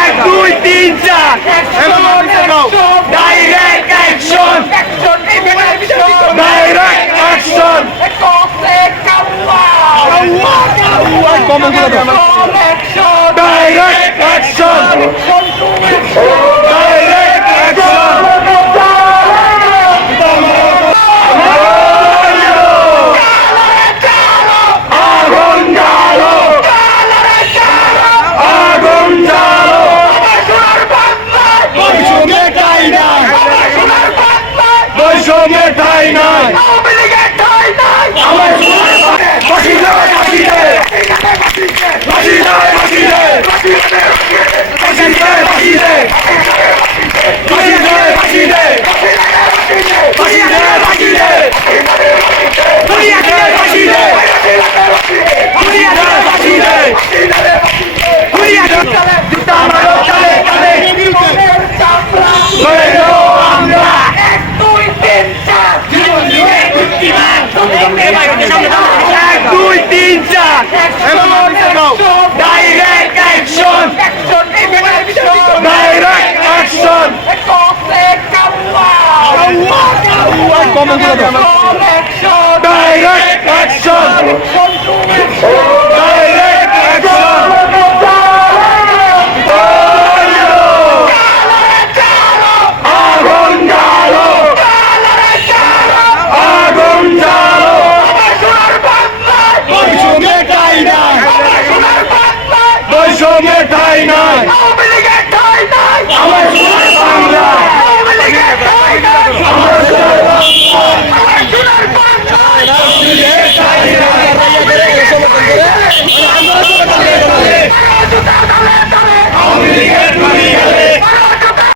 এক দুই তিন চার direct action direct action direct action direct action আগুন জ্বালো আগুন জ্বালো বৈষম্যে ঠাঁই নাই বৈষম্যে ঠাঁই নাই আমার ফাঁসি দে ফাঁসি দে ফাঁসি দে ফাঁসি দে ফাঁসি দে ফাঁসি দে ফাঁসি দে ফাঁসি দে ফাঁসি দে ফাঁসি দে ফাঁসি দে ফাঁসি দে জুতা মারো চলে চলে আমরা এক দুই তিন চার direct action direct action direct action